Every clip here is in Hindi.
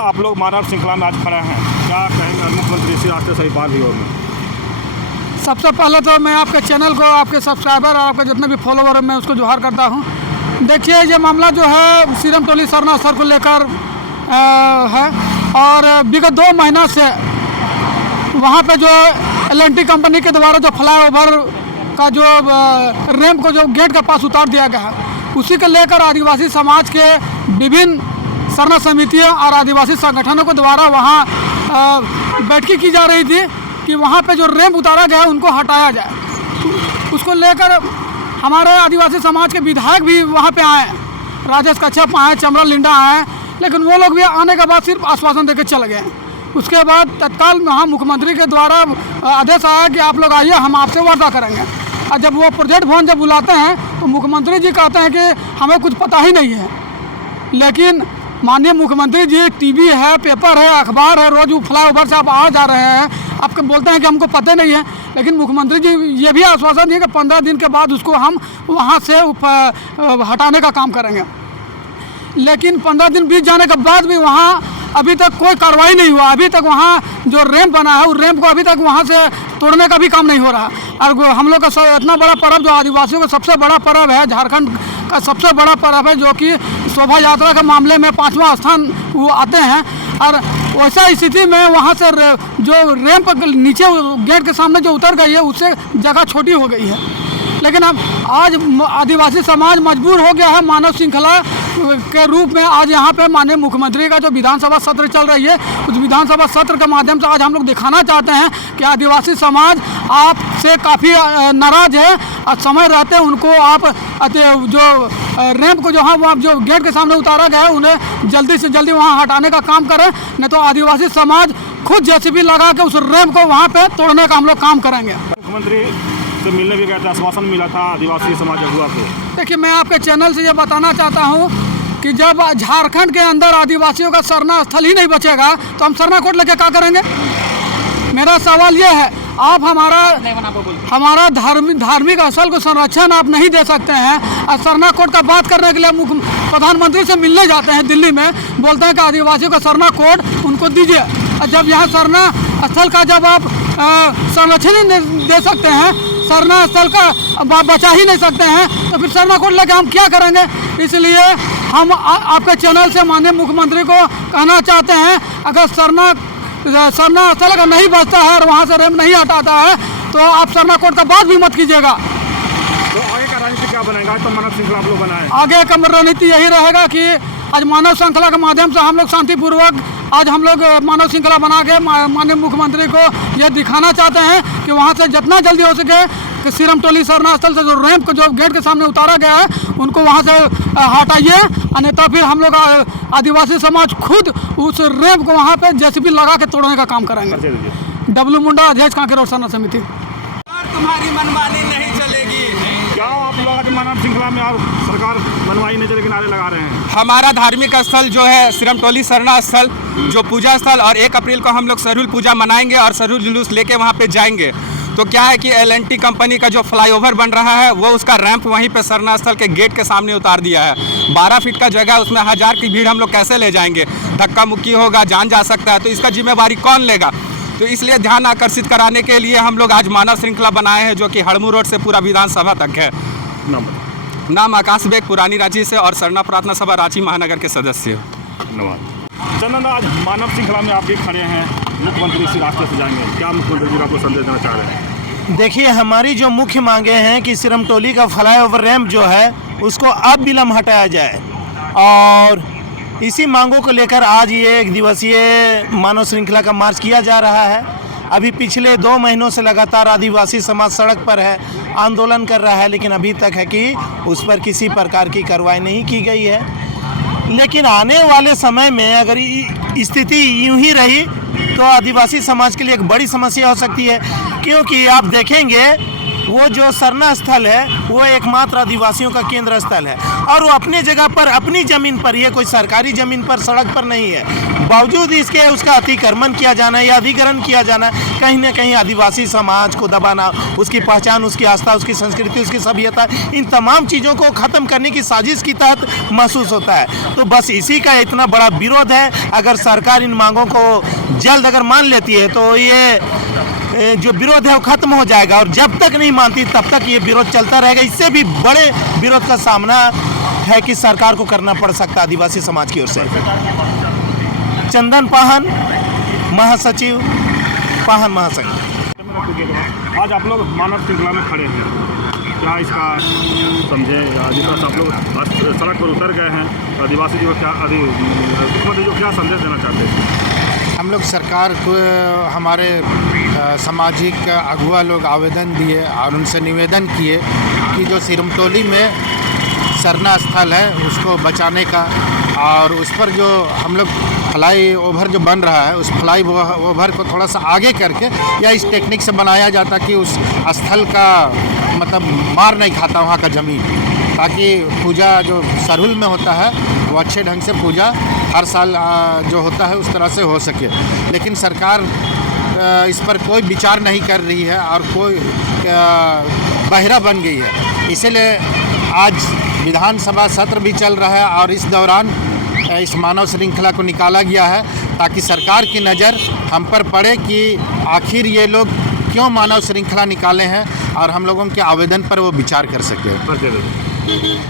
आप लोग मानव श्रृंखला में आज खड़े हैं, क्या कहेंगे मुख्यमंत्री श्री राष्ट्रीय सभी बाल में? सबसे पहले तो मैं आपके चैनल को, आपके सब्सक्राइबर और आपके जितने भी फॉलोवर हैं, मैं उसको जोहार करता हूं। देखिए, ये मामला जो है सीरम टोली सरना स्थल को लेकर है और विगत 2 महीना से वहां पे जो L&T कंपनी के द्वारा जो फ्लाईओवर का जो रैंप को जो गेट के पास उतार दिया गया है, उसी को लेकर आदिवासी समाज के विभिन्न सरना समितियों और आदिवासी संगठनों के द्वारा वहाँ बैठकी की जा रही थी कि वहाँ पे जो रैंप उतारा गया है उनको हटाया जाए। उसको लेकर हमारे आदिवासी समाज के विधायक भी वहाँ पे आए, राजेश कच्छप आए, चमरा लिंडा आए, लेकिन वो लोग भी आने के बाद सिर्फ आश्वासन देकर चले गए। उसके बाद तत्काल वहाँ मुख्यमंत्री के द्वारा आदेश आया कि आप लोग आइए, हम आपसे वार्ता करेंगे। और जब वो प्रोजेक्ट भवन जब बुलाते हैं तो मुख्यमंत्री जी कहते हैं कि हमें कुछ पता ही नहीं है। लेकिन माननीय मुख्यमंत्री जी, टीवी है, पेपर है, अखबार है, रोज फ्लाईओवर से आप आ जा रहे हैं, आपको बोलते हैं कि हमको पता नहीं है। लेकिन मुख्यमंत्री जी ये भी आश्वासन दिए कि 15 दिन के बाद उसको हम वहाँ से हटाने का काम करेंगे। लेकिन 15 दिन बीत जाने के बाद भी वहाँ अभी तक कोई कार्रवाई नहीं हुआ। अभी तक वहाँ जो रैंप बना है उस रैंप को अभी तक वहाँ से तोड़ने का भी काम नहीं हो रहा। और हम लोग का इतना बड़ा पर्व जो आदिवासियों का सबसे बड़ा पर्व है, झारखंड का सबसे बड़ा पर्व है, जो कि शोभा यात्रा के मामले में 5वां स्थान वो आते हैं। और वैसा स्थिति में वहाँ से जो रैंप नीचे गेट के सामने जो उतर गई है उससे जगह छोटी हो गई है। लेकिन अब आज आदिवासी समाज मजबूर हो गया है मानव श्रृंखला के रूप में। आज यहाँ पे माननीय मुख्यमंत्री का जो विधानसभा सत्र चल रही है, उस विधानसभा सत्र के माध्यम से आज हम लोग दिखाना चाहते हैं कि आदिवासी समाज आपसे काफ़ी नाराज है और समय रहते उनको आप जो रैंप को जो वहाँ जो गेट के सामने उतारा गया है उन्हें जल्दी से जल्दी वहाँ हटाने का काम करें, नहीं तो आदिवासी समाज खुद JCB लगा के उस रैंप को वहाँ पे तोड़ने का हम लोग काम करेंगे। मुख्यमंत्री से मिलने भी गया था, आश्वासन मिला था आदिवासी समाज अगुआ को। देखिए, मैं आपके चैनल से ये बताना चाहता हूँ कि जब झारखंड के अंदर आदिवासियों का सरना स्थल ही नहीं बचेगा तो हम सरना कोट लेके क्या करेंगे? मेरा सवाल ये है, आप हमारा धार्मिक स्थल को संरक्षण आप नहीं दे सकते हैं और सरना कोट का बात करने के लिए प्रधानमंत्री से मिलने जाते हैं दिल्ली में, बोलते हैं कि आदिवासियों का सरना कोट उनको दीजिए। और जब यहाँ सरना स्थल का जब आप संरक्षण ही नहीं दे सकते हैं, सरना स्थल का बचा ही नहीं सकते हैं, तो फिर सरना कोट लेके हम क्या करेंगे? इसलिए हम आपके चैनल से माननीय मुख्यमंत्री को कहना चाहते हैं, अगर सरना स्थल अगर नहीं बचता है और वहाँ से रैंप नहीं हटाता है तो आप सरना कोट का बात भी मत कीजिएगा। तो आगे का रणनीति क्या बनेगा? तो मानव श्रृंखला आप लोग बनाए, आगे का रणनीति यही रहेगा कि आज मानव श्रृंखला के माध्यम से हम लोग शांतिपूर्वक आज हम लोग मानव श्रृंखला बना के माननीय मुख्यमंत्री को ये दिखाना चाहते हैं कि वहाँ से जितना जल्दी हो सके कि सीरम टोली सरना स्थल से जो रैंप को जो गेट के सामने उतारा गया है उनको वहाँ से हटाइए, अन्यथा फिर हम लोग आदिवासी समाज खुद उस रैंप को वहाँ पे JCB लगा के तोड़ने का काम करेंगे। डब्लू मुंडा, अध्यक्ष कांकेर और सरना समिति। तुम्हारी मनमानी नहीं चलेगी। क्या आप लोग आज मानव श्रृंखला में और सरकार मनमानी नहीं चलेगी नारे लगा रहे हैं? हमारा धार्मिक स्थल जो है सीरम टोली सरना स्थल जो पूजा स्थल, और 1 अप्रैल को हम लोग सरहुल पूजा मनाएंगे और सरहुल जुलूस लेके वहाँ पे जाएंगे। तो क्या है कि L&T कंपनी का जो फ्लाईओवर बन रहा है वो उसका रैंप वहीं पे सरना स्थल के गेट के सामने उतार दिया है। 12 फीट का जगह, उसमें 1000 की भीड़ हम लोग कैसे ले जाएंगे? धक्का मुक्की होगा, जान जा सकता है, तो इसका जिम्मेवारी कौन लेगा? तो इसलिए ध्यान आकर्षित कराने के लिए हम लोग आज मानव श्रृंखला बनाए हैं जो कि हड़मू रोड से पूरा विधानसभा तक है। नाम आकाश बेग, पुरानी रांची से, और सरना प्रार्थना सभा रांची महानगर के सदस्य। धन्यवाद। चंदन, आज मानव श्रृंखला में आप भी खड़े हैं, मुख्यमंत्री श्री राष्ट्रीय से जाएंगे, क्या मुख्यमंत्री जी आपको संदेश देना चाह रहे हैं? देखिए, हमारी जो मुख्य मांगे हैं कि सीरम टोली का फ्लाईओवर रैंप जो है उसको अब विलम्ब हटाया जाए, और इसी मांगों को लेकर आज ये 1 दिवसीय मानव श्रृंखला का मार्च किया जा रहा है। अभी पिछले 2 महीनों से लगातार आदिवासी समाज सड़क पर है, आंदोलन कर रहा है, लेकिन अभी तक है कि उस पर किसी प्रकार की कार्रवाई नहीं की गई है। लेकिन आने वाले समय में अगर स्थिति यूं ही रही तो आदिवासी समाज के लिए एक बड़ी समस्या हो सकती है, क्योंकि आप देखेंगे वो जो सरना स्थल है वो एकमात्र आदिवासियों का केंद्र स्थल है और वो अपने जगह पर अपनी ज़मीन पर, ये कोई सरकारी ज़मीन पर, सड़क पर नहीं है। बावजूद इसके उसका अतिक्रमण किया जाना या अधिग्रहण किया जाना कहीं ना कहीं आदिवासी समाज को दबाना, उसकी पहचान, उसकी आस्था, उसकी संस्कृति, उसकी सभ्यता, इन तमाम चीज़ों को ख़त्म करने की साजिश की तहत महसूस होता है। तो बस इसी का इतना बड़ा विरोध है। अगर सरकार इन मांगों को जल्द अगर मान लेती है तो ये जो विरोध है वो खत्म हो जाएगा, और जब तक नहीं मानती तब तक ये विरोध चलता रहेगा। इससे भी बड़े विरोध का सामना है कि सरकार को करना पड़ सकता है आदिवासी समाज की ओर से। चंदन पाहन, महासचिव पाहन महासंघ। आज आप लोग मानव श्रृंखला में खड़े हैं, क्या इसका समझे? जिस तरह से आप लोग सड़क पर उतर गए हैं, आदिवासी जो क्या मुख्यमंत्री जो क्या संदेश देना चाहते हैं? हम लोग सरकार को, हमारे सामाजिक अगुआ लोग आवेदन दिए और उनसे निवेदन किए कि जो सिरमटोली में सरना स्थल है उसको बचाने का, और उस पर जो हम लोग फ्लाई ओवर जो बन रहा है उस फ्लाई ओवर को थोड़ा सा आगे करके या इस टेक्निक से बनाया जाता कि उस स्थल का मतलब मार नहीं खाता वहाँ का ज़मीन, ताकि पूजा जो सरहुल में होता है वो अच्छे ढंग से पूजा हर साल जो होता है उस तरह से हो सके। लेकिन सरकार इस पर कोई विचार नहीं कर रही है और कोई बहिरा बन गई है। इसीलिए आज विधानसभा सत्र भी चल रहा है और इस दौरान इस मानव श्रृंखला को निकाला गया है ताकि सरकार की नज़र हम पर पड़े कि आखिर ये लोग क्यों मानव श्रृंखला निकाले हैं और हम लोगों के आवेदन पर वो विचार कर सके।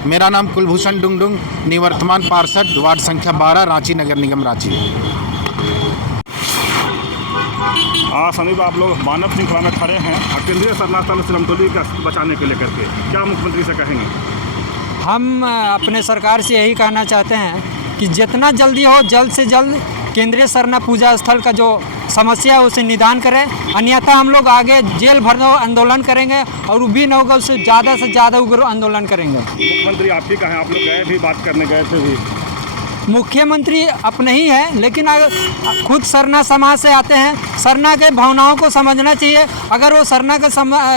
मेरा नाम कुलभूषण डुंगडुंग, निवर्तमान पार्षद, वार्ड संख्या 12, रांची नगर निगम रांची। संदीप, आप लोग मानव श्रृंखला में खड़े हैं और केंद्रीय सरना स्थल सिरमटोली का बचाने को लेकर के क्या मुख्यमंत्री से कहेंगे? हम अपने सरकार से यही कहना चाहते हैं कि जितना जल्दी हो जल्द से जल्द केंद्रीय सरना पूजा स्थल का जो समस्या है उसे निदान करें, अन्यथा हम लोग आगे जेल भरो आंदोलन करेंगे और भी न होगा उससे ज़्यादा उग्र आंदोलन करेंगे। मुख्यमंत्री आप ही कहें, आप लोग गए भी, बात करने गए थे भी। मुख्यमंत्री अपने ही हैं, लेकिन अगर खुद सरना समाज से आते हैं, सरना के भावनाओं को समझना चाहिए। अगर वो सरना के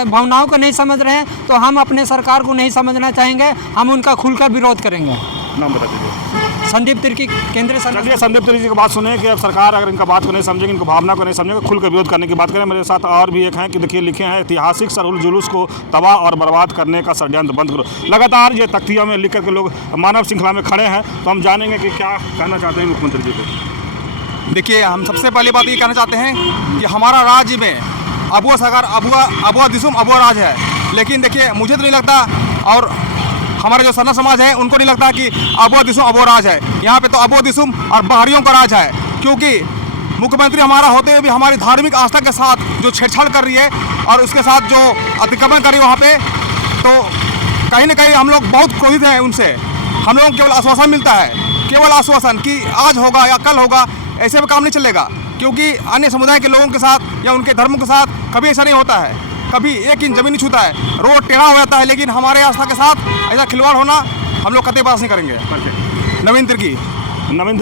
भावनाओं को नहीं समझ रहे हैं तो हम अपने सरकार को नहीं समझना चाहेंगे, हम उनका खुलकर विरोध करेंगे। नाम बता दीजिए। संदीप तिर्की, केंद्रीय सरना। चलिए, संदीप तिर्की की बात सुने कि अब सरकार अगर इनका बात को नहीं समझेगी, इनको भावना को नहीं समझेगी, खुलकर विरोध करने की बात करें। मेरे साथ और भी एक हैं कि देखिए लिखे हैं, ऐतिहासिक सरहुल जुलूस को तबाह और बर्बाद करने का षड्यंत्र बंद करो। लगातार ये तख्तियों में लिख करके लोग मानव श्रृंखला में खड़े हैं, तो हम जानेंगे कि क्या कहना चाहते हैं मुख्यमंत्री जी को। देखिए, हम सबसे पहली बात ये कहना चाहते हैं कि हमारा राज्य में अबुआ सरकार, अबुआ दिसुम अबुआ राज है। लेकिन देखिए, मुझे तो नहीं लगता और हमारा जो सरना समाज है उनको नहीं लगता कि अबुआ दिसुम अबुआ राज है। यहाँ पे तो अबुआ दिसुम और बाहरियों का राज है, क्योंकि मुख्यमंत्री हमारा होते हुए भी हमारी धार्मिक आस्था के साथ जो छेड़छाड़ कर रही है और उसके साथ जो अतिक्रमण कर रही है वहाँ पे, तो कहीं ना कहीं हम लोग बहुत क्रोधित हैं उनसे। हम लोगों को केवल आश्वासन मिलता है, केवल आश्वासन कि आज होगा या कल होगा, ऐसे में काम नहीं चलेगा। क्योंकि अन्य समुदाय के लोगों के साथ या उनके धर्मों के साथ कभी ऐसा नहीं होता है, कभी एक इंच जमीन नहीं छूता है, रोड टेढ़ा हो जाता है। लेकिन हमारे आस्था के साथ ऐसा खिलवाड़ होना हम लोग कतई बर्दाश्त नहीं करेंगे। नवीन तिर्की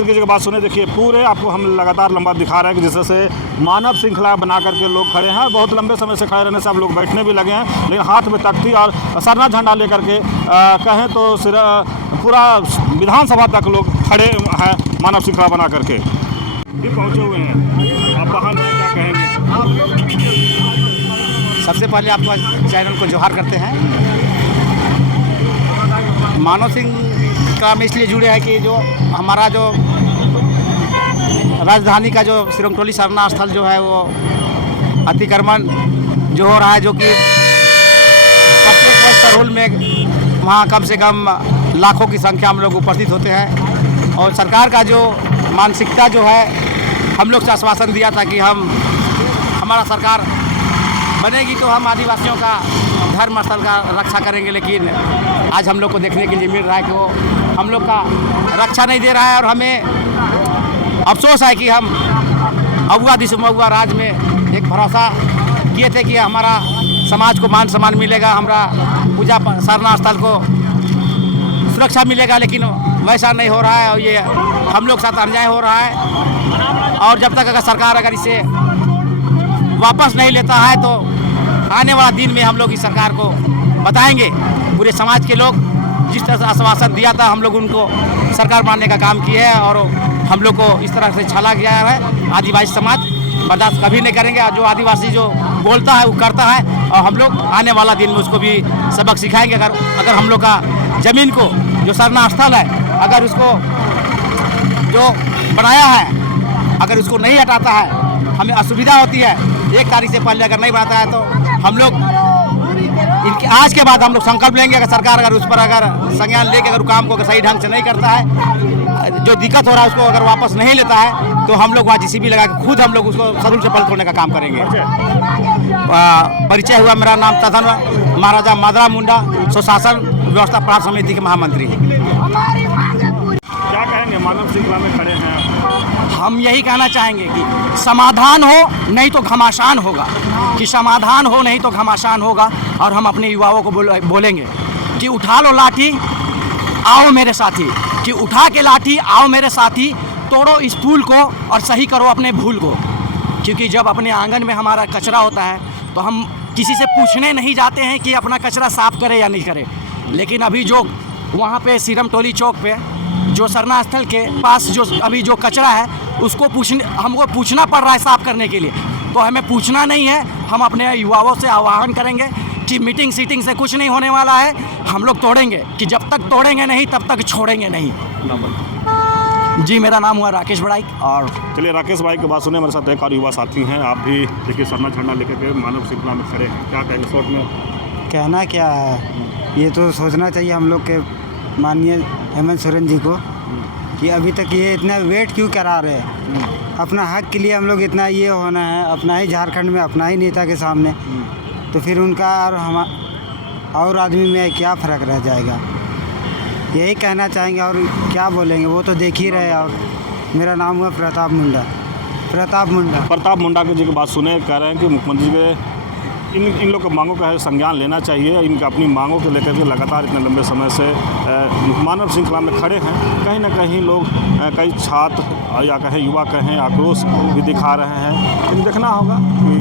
जी की बात सुने। देखिए, पूरे आपको हम लगातार लंबा दिखा रहे हैं कि जिस तरह से मानव श्रृंखला बना करके लोग खड़े हैं। बहुत लंबे समय से खड़े रहने से अब लोग बैठने भी लगे हैं, लेकिन हाथ में तख्ती और सरना झंडा लेकर के कहें तो पूरा विधानसभा तक लोग खड़े हैं मानव श्रृंखला बना करके भी पहुँचे हुए हैं। आप वाहन हैं, क्या कहेंगे? सबसे पहले आपका चैनल को जोहार करते हैं। मानव श्रृंखला में इसलिए जुड़े हैं कि जो हमारा जो राजधानी का जो सिरमटोली सरना स्थल जो है वो अतिक्रमण जो हो रहा है, जो कि प्रत्येक वर्ष सरहुल में वहाँ कम से कम लाखों की संख्या हम लोग उपस्थित होते हैं। और सरकार का जो मानसिकता जो है, हम लोग से आश्वासन दिया था कि हमारा सरकार बनेगी तो हम आदिवासियों का धर्म स्थल का रक्षा करेंगे। लेकिन आज हम लोग को देखने के लिए मिल रहा है कि वो हम लोग का रक्षा नहीं दे रहा है। और हमें अफसोस है कि हम अबुआ दिसुम अबुआ राज में एक भरोसा किए थे कि हमारा समाज को मान सम्मान मिलेगा, हमारा पूजा सरना स्थल को सुरक्षा मिलेगा, लेकिन वैसा नहीं हो रहा है और ये हम लोग साथ अन्याय हो रहा है। और जब तक अगर सरकार अगर इसे वापस नहीं लेता है तो आने वाला दिन में हम लोग इस सरकार को बताएंगे। पूरे समाज के लोग जिस तरह से आश्वासन दिया था हम लोग उनको सरकार बनाने का काम किए हैं और हम लोग को इस तरह से छला गया है। आदिवासी समाज बर्दाश्त कभी नहीं करेंगे। जो आदिवासी जो बोलता है वो करता है और हम लोग आने वाला दिन में उसको भी सबक सिखाएंगे। अगर हम लोग का ज़मीन को जो सरना स्थल है अगर उसको जो बनाया है अगर उसको नहीं हटाता है हमें असुविधा होती है। 1 तारीख से पहले अगर नहीं बनाता है तो हम लोग इनके आज के बाद हम लोग संकल्प लेंगे। अगर सरकार अगर उस पर अगर संज्ञान लेके अगर काम को अगर सही ढंग से नहीं करता है जो दिक्कत हो रहा है उसको अगर वापस नहीं लेता है तो हम लोग वहाँ JCB लगा के खुद हम लोग उसको सरूल से पल तोड़ने का काम करेंगे। परिचय हुआ, मेरा नाम तथन महाराजा माधरा मुंडा, सुशासन व्यवस्था प्राप्त समिति के महामंत्री। क्या कहेंगे, मानव श्रृंखला में खड़े हैं। हम यही कहना चाहेंगे कि समाधान हो नहीं तो घमासान होगा, कि समाधान हो नहीं तो घमासान होगा। और हम अपने युवाओं को बोलेंगे कि उठा लो लाठी आओ मेरे साथी, कि उठा के लाठी आओ मेरे साथी, तोड़ो इस पुल को और सही करो अपने भूल को। क्योंकि जब अपने आंगन में हमारा कचरा होता है तो हम किसी से पूछने नहीं जाते हैं कि अपना कचरा साफ करे या नहीं करे। लेकिन अभी जो वहाँ पे सीरम टोली चौक पे जो सरना स्थल के पास जो अभी जो कचरा है उसको हमको पूछना पड़ रहा है साफ करने के लिए। तो हमें पूछना नहीं है। हम अपने युवाओं से आह्वान करेंगे कि मीटिंग सीटिंग से कुछ नहीं होने वाला है। हम लोग तोड़ेंगे, कि जब तक तोड़ेंगे नहीं तब तक छोड़ेंगे नहीं। जी, मेरा नाम हुआ राकेश बड़ाई। और चलिए, राकेश भाई की बात सुने, हमारे साथ एक और युवा साथी हैं। आप भी देखिए सरना झंडा लेकर के मानव श्रृंखला में खड़े हैं, क्या कहेंगे शॉर्ट में? कहना क्या है, ये तो सोचना चाहिए हम लोग के माननीय हेमंत सोरेन जी को कि अभी तक ये इतना वेट क्यों करा रहे हैं। अपना हक के लिए हम लोग इतना ये होना है, अपना ही झारखंड में अपना ही नेता के सामने, तो फिर उनका और आदमी में क्या फ़र्क रह जाएगा। यही कहना चाहेंगे और क्या बोलेंगे, वो तो देख ही रहे। और मेरा नाम हुआ प्रताप मुंडा की जी की बात सुने, कह रहे हैं कि मुख्यमंत्री जी के इन लोग की मांगों का संज्ञान लेना चाहिए। इनका अपनी मांगों को लेकर के लगातार इतने लंबे समय से मानव श्रृंखला में खड़े हैं। कहीं ना कहीं लोग कई छात्र या कहें युवा कहें आक्रोश भी दिखा रहे हैं। लेकिन देखना होगा कि